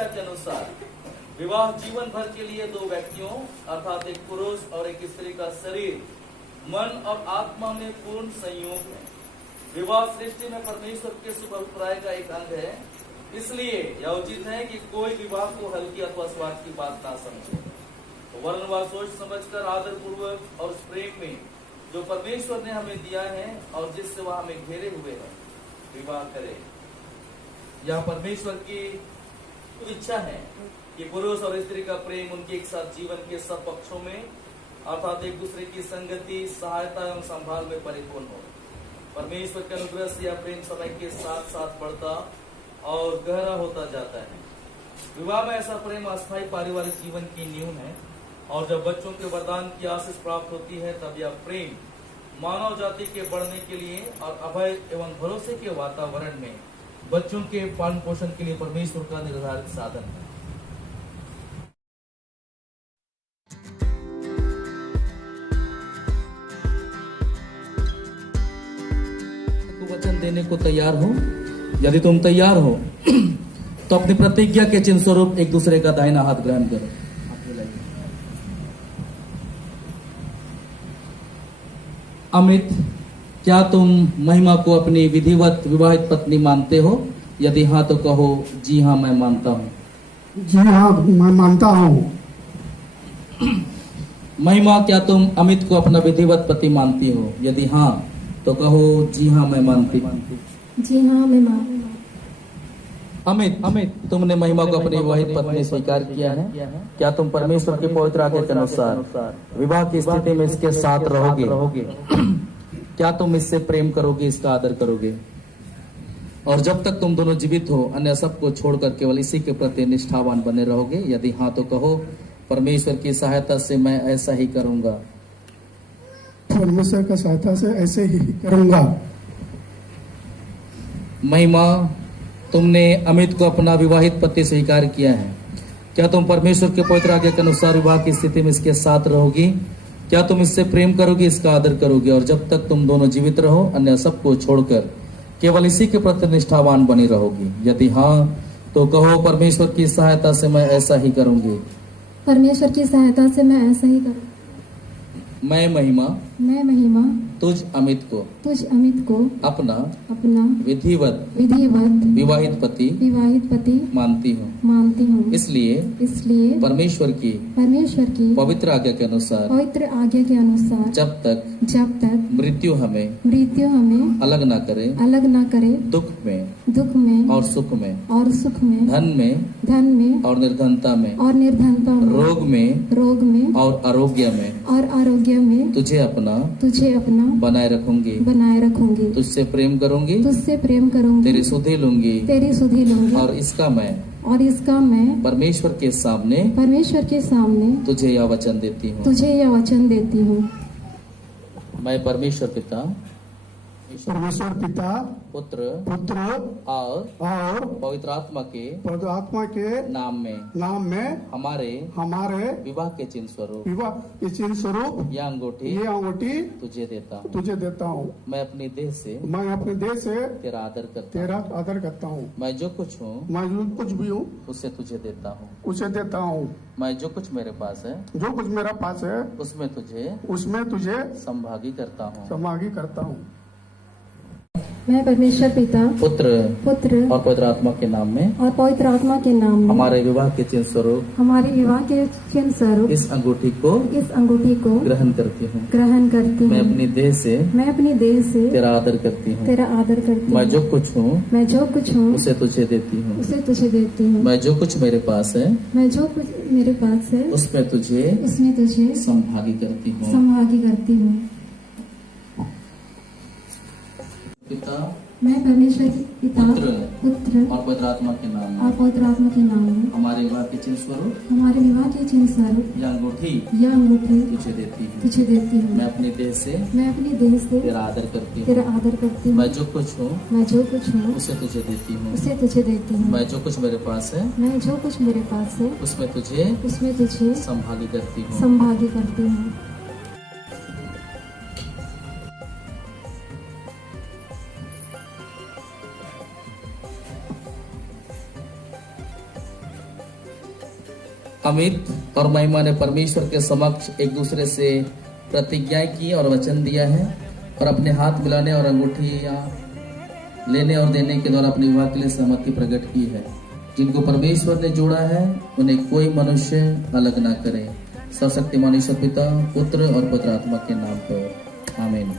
शिक्षा के अनुसार विवाह जीवन भर के लिए दो व्यक्तियों अर्थात एक पुरुष और एक स्त्री का शरीर, मन और आत्मा में पूर्ण संयोग है। विवाह सृष्टि में परमेश्वर के शुभ अभिप्राय का एक अंग है। इसलिए यह उचित है कि कोई विवाह को हल्की अथवा स्वार्थ की बात ना समझे, वरन वह सोच समझकर आदर पूर्वक और प्रेम में जो परमेश्वर ने हमें दिया है और जिससे वह हमें घेरे हुए है विवाह करे। यह परमेश्वर की इच्छा है कि पुरुष और स्त्री का प्रेम उनके एक साथ जीवन के सब पक्षों में अर्थात एक दूसरे की संगति, सहायता एवं संभाल में परिपूर्ण हो। परमेश्वर के अनुग्रह से यह प्रेम समय के साथ साथ बढ़ता और गहरा होता जाता है। विवाह में ऐसा प्रेम अस्थायी पारिवारिक जीवन की नींव है और जब बच्चों के वरदान की आशीष प्राप्त होती है तब यह प्रेम मानव जाति के बढ़ने के लिए और अभय एवं भरोसे के वातावरण में बच्चों के पालन पोषण के लिए परमेश्वर का निर्धारित साधन है। वचन देने को तैयार हो? यदि तुम तैयार हो तो अपनी प्रतिज्ञा के चिन्ह स्वरूप एक दूसरे का दाहिना हाथ ग्रहण करो। अमित, क्या तुम महिमा को अपनी विधिवत विवाहित पत्नी मानते हो? यदि हाँ तो कहो जी हाँ मैं मानता हूँ। जी हाँ मैं मानता हूँ। महिमा, क्या तुम अमित को अपना विधिवत पति मानती हो? यदि हाँ तो कहो जी हाँ मैं मानती हूँ। जी हाँ मैं मानती हूँ। अमित, तुमने महिमा को अपनी विवाहित पत्नी स्वीकार किया है। क्या तुम परमेश्वर के पवित्र आज्ञा के अनुसार विवाह की स्थिति में इसके साथ रहोगे? क्या तुम इससे प्रेम करोगे, इसका आदर करोगे और जब तक तुम दोनों जीवित हो अन्य सबको छोड़कर केवल इसी के प्रति निष्ठावान बने रहोगे? यदि हाँ तो कहो परमेश्वर की सहायता से मैं ऐसा ही करूंगा। परमेश्वर की सहायता से ऐसे ही करूंगा। महिमा, तुमने अमित को अपना विवाहित पति स्वीकार किया है। क्या तुम परमेश्वर के पवित्र आज्ञा के अनुसार विवाह की स्थिति में इसके साथ रहोगी? क्या तुम इससे प्रेम करोगी, इसका आदर करोगी और जब तक तुम दोनों जीवित रहो अन्य सबको छोड़कर केवल इसी के प्रति निष्ठावान बनी रहोगी? यदि हाँ तो कहो परमेश्वर की सहायता से मैं ऐसा ही करूंगी। परमेश्वर की सहायता से मैं ऐसा ही करूँ। मैं महिमा तुझ अमित को अपना विधिवत विवाहित पति मानती हूँ। इसलिए परमेश्वर की पवित्र आज्ञा के अनुसार जब तक मृत्यु हमें अलग न करे दुख में और सुख में धन में और निर्धनता में रोग में और आरोग्य में तुझे अपना बनाए रखूंगी। तुझसे प्रेम करूंगी तेरी सुधि लूंगी और इसका मैं परमेश्वर के सामने तुझे यह वचन देती हूँ। मैं परमेश्वर पिता, पुत्र और पवित्र आत्मा के नाम में हमारे विवाह के चिन्ह स्वरूप यह अंगूठी तुझे देता हूँ। मैं अपने देह से तेरा आदर करता हूँ। मैं जो कुछ भी हूँ उसे तुझे देता हूँ। मैं जो कुछ मेरे पास है उसमें तुझे संभागी करता हूँ। मैं परमेश्वर पिता, पुत्र और पवित्र आत्मा के नाम में हमारे विवाह के चिन्ह स्वरूप इस अंगूठी को ग्रहण करती हूँ। मैं अपनी देह से तेरा आदर करती हूँ। मैं जो कुछ हूँ उसे तुझे देती हूँ। मैं जो कुछ मेरे पास है उसमें तुझे संभागी करती हूँ। पिता, मैं परमेश्वर पिता, पुत्र और पवित्र आत्मा के नाम में हमारे विवाह के चिन्ह स्वरूप यह अंगूठी तुझे देती हूँ। मैं अपने देह से तेरा आदर करती हूँ। मैं जो कुछ हूँ उसे तुझे देती हूँ। मैं जो कुछ मेरे पास है उसमें तुझे संभागी करती हूँ। अमित और महिमा ने परमेश्वर के समक्ष एक दूसरे से प्रतिज्ञा की और वचन दिया है और अपने हाथ मिलाने और अंगूठियां लेने और देने के द्वारा अपने विवाह के लिए सहमति प्रकट की है। जिनको परमेश्वर ने जोड़ा है उन्हें कोई मनुष्य अलग ना करे। सर्वशक्तिमान ईश्वर पिता, पुत्र और पवित्र आत्मा के नाम पर आमीन।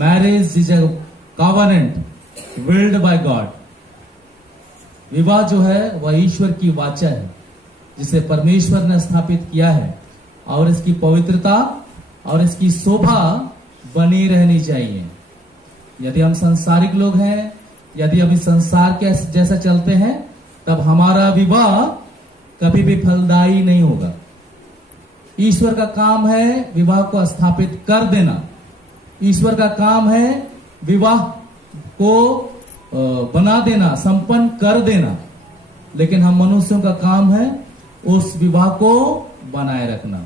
Marriage is a covenant willed by God. विवाह जो है वह ईश्वर की वाचा है जिसे परमेश्वर ने स्थापित किया है और इसकी पवित्रता और इसकी शोभा बनी रहनी चाहिए। यदि हम सांसारिक लोग हैं, यदि हम इस संसार के जैसा चलते हैं, तब हमारा विवाह कभी भी फलदायी नहीं होगा। ईश्वर का काम है विवाह को स्थापित कर देना। ईश्वर का काम है विवाह को बना देना, संपन्न कर देना। लेकिन हम मनुष्यों का काम है उस विवाह को बनाए रखना।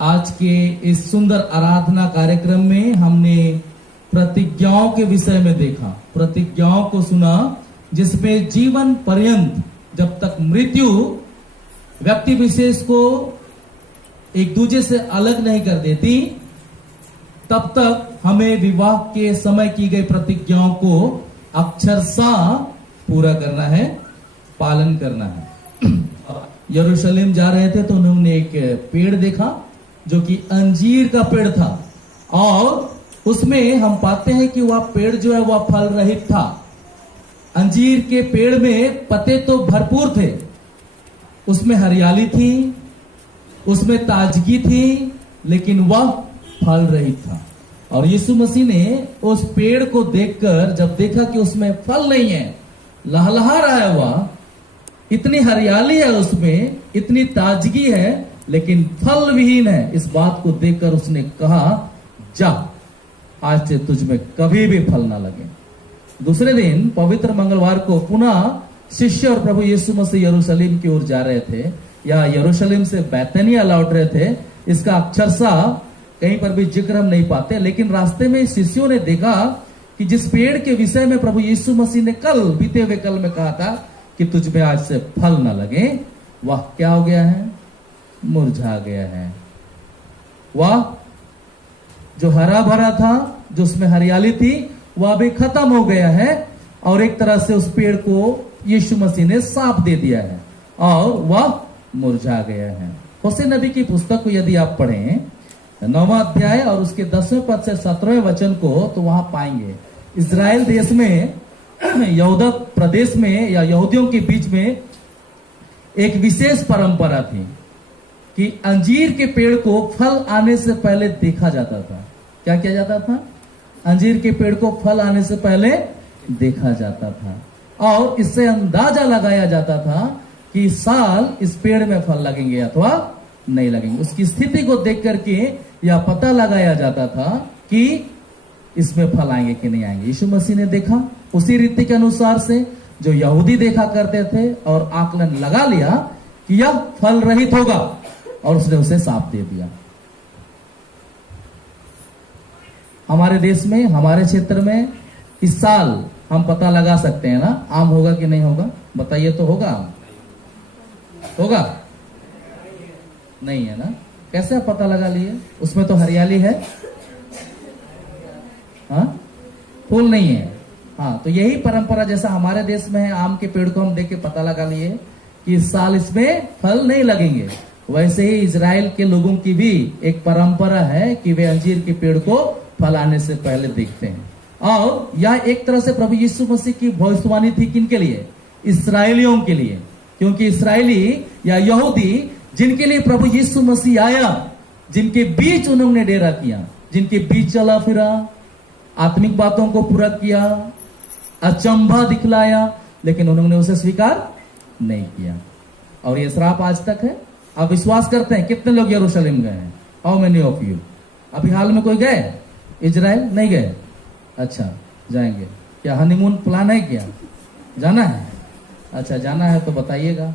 आज के इस सुंदर आराधना कार्यक्रम में हमने प्रतिज्ञाओं के विषय में देखा, प्रतिज्ञाओं को सुना, जिसमें जीवन पर्यंत जब तक मृत्यु व्यक्ति विशेष को एक दूसरे से अलग नहीं कर देती, तब तक हमें विवाह के समय की गई प्रतिज्ञाओं को अक्षरशः पूरा करना है, पालन करना है। यरूशलेम जा रहे थे तो उन्होंने एक पेड़ देखा जो कि अंजीर का पेड़ था और उसमें हम पाते हैं कि वह पेड़ जो है वह फल रहित था। अंजीर के पेड़ में पत्ते तो भरपूर थे, उसमें हरियाली थी, उसमें ताजगी थी, लेकिन वह फल रहित था। और यीशु मसीह ने उस पेड़ को देखकर जब देखा कि उसमें फल नहीं है, लहलहा रहा है, वह इतनी हरियाली है, उसमें इतनी ताजगी है, लेकिन फल विहीन है, इस बात को देखकर उसने कहा, जा, आज से तुझ में कभी भी फल ना लगे। दूसरे दिन पवित्र मंगलवार को पुनः शिष्य और प्रभु यीशु मसीह यरूशलेम की ओर जा रहे थे, या यरूशलेम से बैतनिया लौट रहे थे। इसका अक्षरशः कहीं पर भी जिक्र हम नहीं पाते, लेकिन रास्ते में शिष्यों ने देखा कि जिस पेड़ के विषय में प्रभु यीशु मसीह ने बीते हुए कल में कहा था कि तुझ में आज से फल न लगे, वह क्या हो गया है? मुरझा गया है। वह जो हरा भरा था, जो उसमें हरियाली थी, वह भी खत्म हो गया है, और एक तरह से उस पेड़ को यीशु मसीह ने साफ दे दिया है और वह मुरझा गया है। होशे नबी की पुस्तक को यदि आप पढ़ें 9वां अध्याय और उसके 10वें पद से 17वें वचन को, तो वहां पाएंगे इजराइल देश में, यहूदा प्रदेश में या यहूदियों के बीच में एक विशेष परंपरा थी कि अंजीर के पेड़ को फल आने से पहले देखा जाता था। क्या किया जाता था? अंजीर के पेड़ को फल आने से पहले देखा जाता था, और इससे अंदाजा लगाया जाता था कि इस साल इस पेड़ में फल लगेंगे अथवा नहीं लगेंगे। उसकी स्थिति को देख करके यह पता लगाया जाता था कि इसमें फल आएंगे कि नहीं आएंगे। यीशु मसीह ने देखा उसी रीति के अनुसार से जो यहूदी देखा करते थे, और आकलन लगा लिया कि यह फल रहित होगा, और उसने उसे साफ दे दिया। हमारे देश में, हमारे क्षेत्र में इस साल हम पता लगा सकते हैं ना, आम होगा कि नहीं होगा? बताइए तो होगा? होगा? नहीं है ना? कैसे आप पता लगा लिए? उसमें तो हरियाली है, हाँ, फूल नहीं है। हाँ, तो यही परंपरा जैसा हमारे देश में है, आम के पेड़ को हम देख के पता लगा लिए कि इस साल इसमें फल नहीं लगेंगे, वैसे ही इजराइल के लोगों की भी एक परंपरा है कि वे अंजीर के पेड़ को फल आने से पहले देखते हैं। और यह एक तरह से प्रभु यीशु मसीह की भविष्यवाणी थी। किनके लिए? इसराइलियों के लिए, क्योंकि इसराइली या यहूदी जिनके लिए प्रभु यीशु मसीह आया, जिनके बीच उन्होंने डेरा किया, जिनके बीच चला फिरा, आत्मिक बातों को पूरा किया, अचंभा दिखलाया, लेकिन उन्होंने उसे स्वीकार नहीं किया, और ये श्राप आज तक है। आप विश्वास करते हैं? कितने लोग यरूशलेम गए हैं? How many of you? अभी हाल में कोई गए इजराइल? नहीं गए? अच्छा, जाएंगे क्या? हनीमून प्लान है क्या? जाना है? अच्छा, जाना है तो बताइएगा।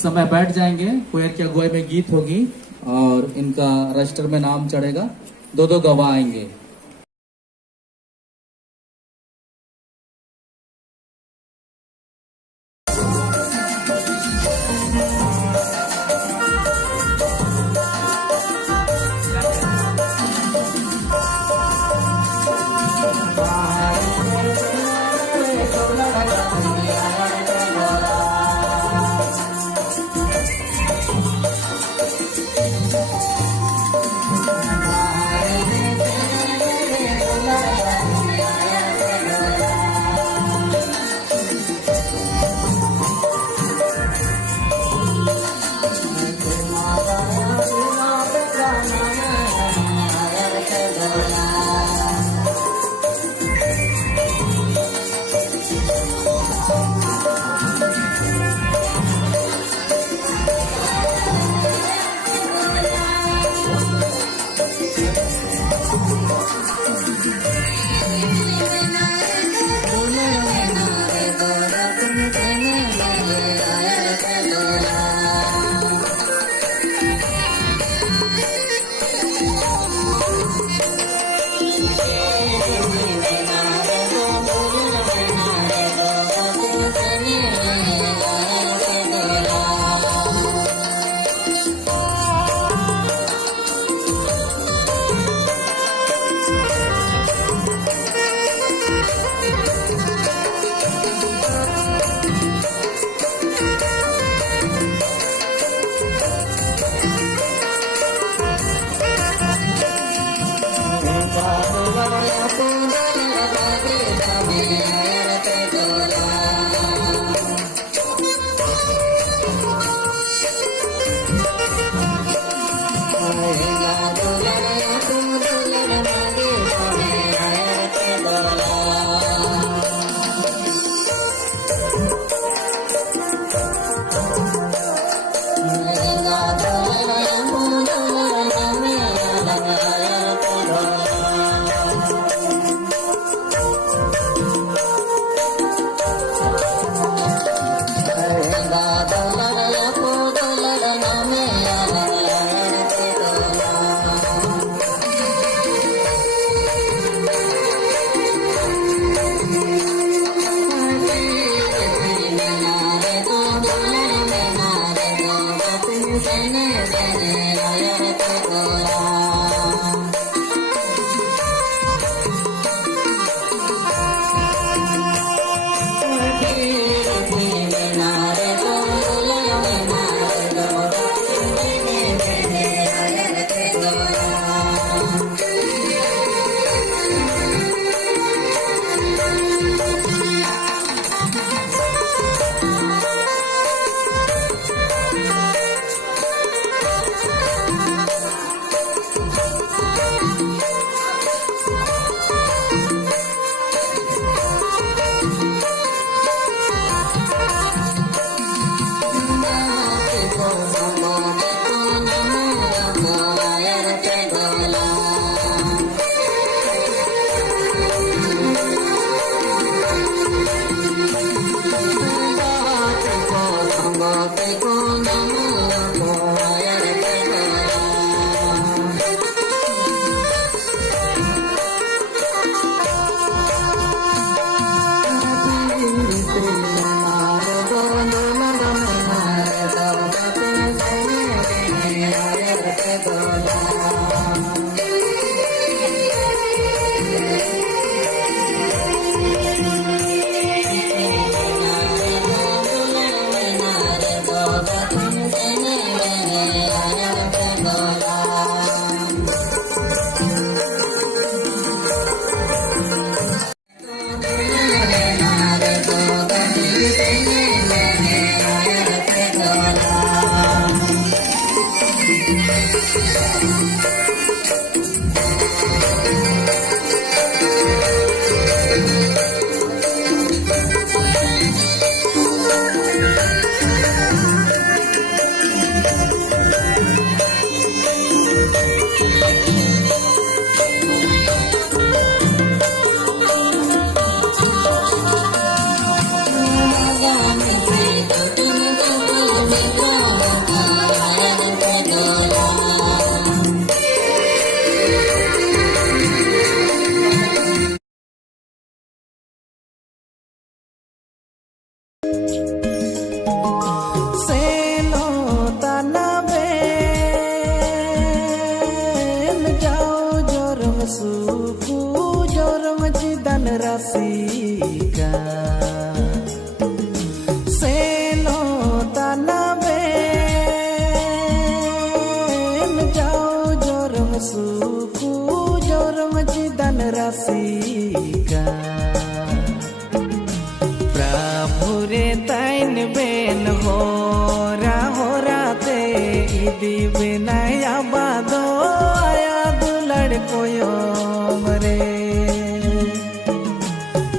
इस समय बैठ जाएंगे। कोयर की अगुवाई में गीत होगी और इनका रजिस्टर में नाम चढ़ेगा। दो दो गवाह आएंगे। rasika seno tanaben jauh jorong suku jorong jidan rasika Prabhure tain ben hora hora te idi benaya bado aya dulad koyom re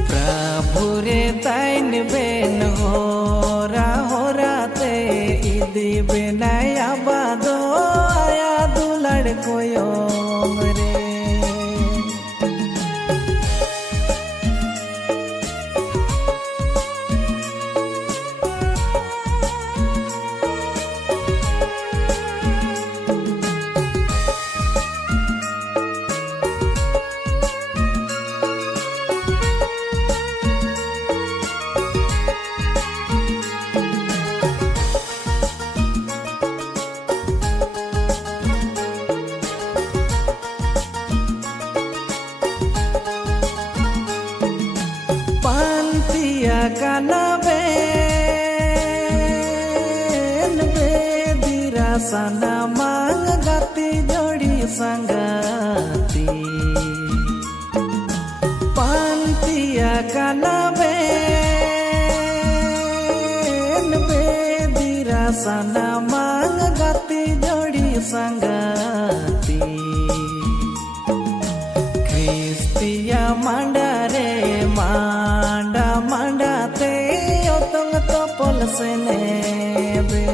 Prabhure tain ben hora hora te idi benaya bado aya dulad koyom re Kana ben bedira sana mang gati jodi sangati pantia kana ben bedira sana mang gati jodi sangati Kristia mandare manda manda te otong topol senebe